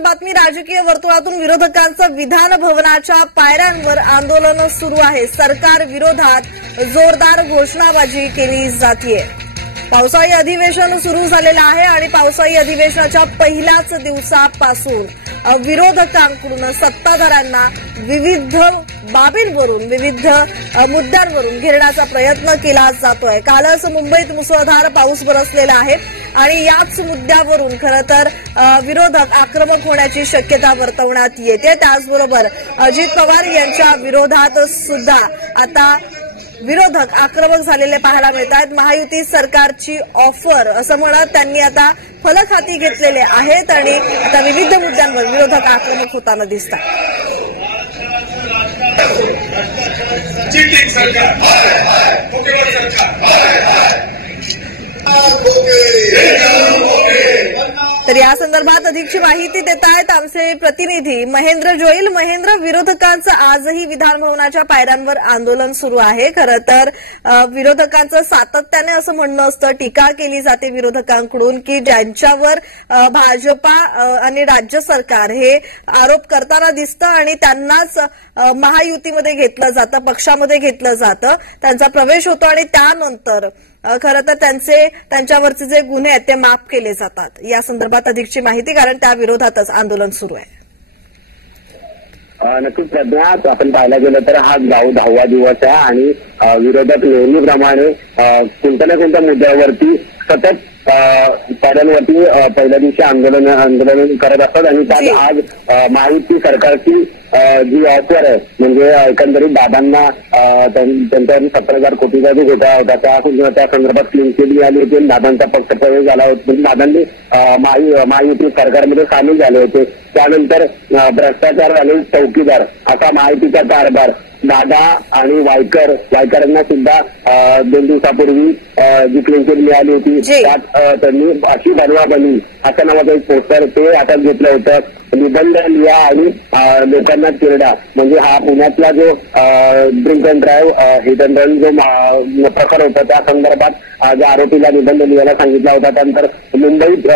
बातमी राजकीय वर्तुळातून विरोधकांचं विधान भवनाच्या पायऱ्यांवर आंदोलन सुरू आहे। सरकार विरोधात जोरदार घोषणाबाजी केली जातीये। पावसाळी अधिवेशन सुरू झालेलं आहे आणि पावसाळी अधिवेशनाच्या पहिल्याच दिवसापासून विरोधकांकडून सत्ताधाऱ्यांना विविध बाबींवरून विविध मुद्द्यांवरून घेरण्याचा प्रयत्न केला जातोय। कालच मुंबईत मुसळधार पाऊस बरसलेला आहे आणि याच मुद्द्यावरून खरं तर विरोधक आक्रमक होण्याची शक्यता वर्तवण्यात येते। त्याचबरोबर अजित पवार यांच्या विरोधात सुद्धा आता विरोधक आक्रमक झालेले पाहायला मिळत आहेत। महायुती सरकारची ऑफर असं म्हणत त्यांनी आता फलक हाती घेतलेले आहेत आणि आता विविध मुद्द्यांवर विरोधक आक्रमक होताना दिसतात। तर या संदर्भात अधिकची माहिती देत आहेत आमचे प्रतिनिधी महेंद्र जोईल। महेंद्र, विरोधकांचं आजही विधान भवनाच्या पायऱ्यांवर आंदोलन सुरू आहे। खरं तर विरोधकांचं सातत्याने असं म्हणणं असतं, टीका केली जाते विरोधकांकडून की ज्यांच्यावर भाजपा आणि राज्य सरकार हे आरोप करताना दिसतं आणि त्यांनाच महायुतीमध्ये घेतलं जातं, पक्षामध्ये घेतलं जातं, त्यांचा प्रवेश होतो आणि त्यानंतर खरं तर त्यांच्यावरचे जे गुन्हे आहेत ते माफ केले जातात। या संदर्भात अधिकची माहिती, कारण त्या विरोधातच आंदोलन सुरू आहे। नक्कीच प्रज्ञा, आपण पाहायला गेलं तर हा 10वा दिवस आहे आणि विरोधक नेहमीप्रमाणे कोणत्या ना कोणत्या मुद्द्यावरती सतत पायऱ्यांवरती पहिल्या दिवशी आंदोलन करत असतात आणि त्यात आज महायुती सरकारची जी ऑफर आहे म्हणजे एकंदरीत दादांना त्यांच्यावर 17,000 कोटीचा जो घोटाळा होता त्या संदर्भात क्लीन चिट मिळाली होती। दादांचा पक्षप्रवेश झाला होता, दादांनी महायुती सरकारमध्ये सामील झाले होते। त्यानंतर भ्रष्टाचार आणि चौकीदार असा महायुतीचा कारभार दादा आणि वायकरांना सुद्धा 2 दिवसापूर्वी जी क्लीन चिट मिळाली होती त्यात त्यांनी अशी बनवाबनी असं नावाचं एक पोस्टर ते हातात घेतलं होतं। निबंध लिहा आणि लोकांना चिरडा म्हणजे हा पुण्यातला जो drink and drive hit and run जो प्रकार होता त्या संदर्भात ज्या आरोपीला निबंध लिहायला सांगितला होता, त्यानंतर मुंबईत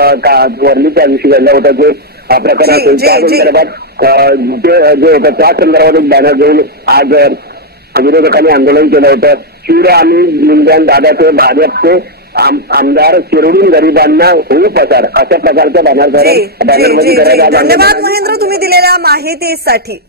वरली त्या दिवशी घडलं होतं जे प्रकरण असेल त्या संदर्भात जे होतं त्या संदर्भात एक बॅनर घेऊन आज विरोधकांनी आंदोलन केलं होतं। शिवरे आणि निंदन दादाचे भाजपचे आमदार चिरडून गरिबांना होऊ पसार अशा प्रकारच्या बॅनरमध्ये धन्यवाद महेंद्र तुम्ही दिलेल्या माहितीसाठी।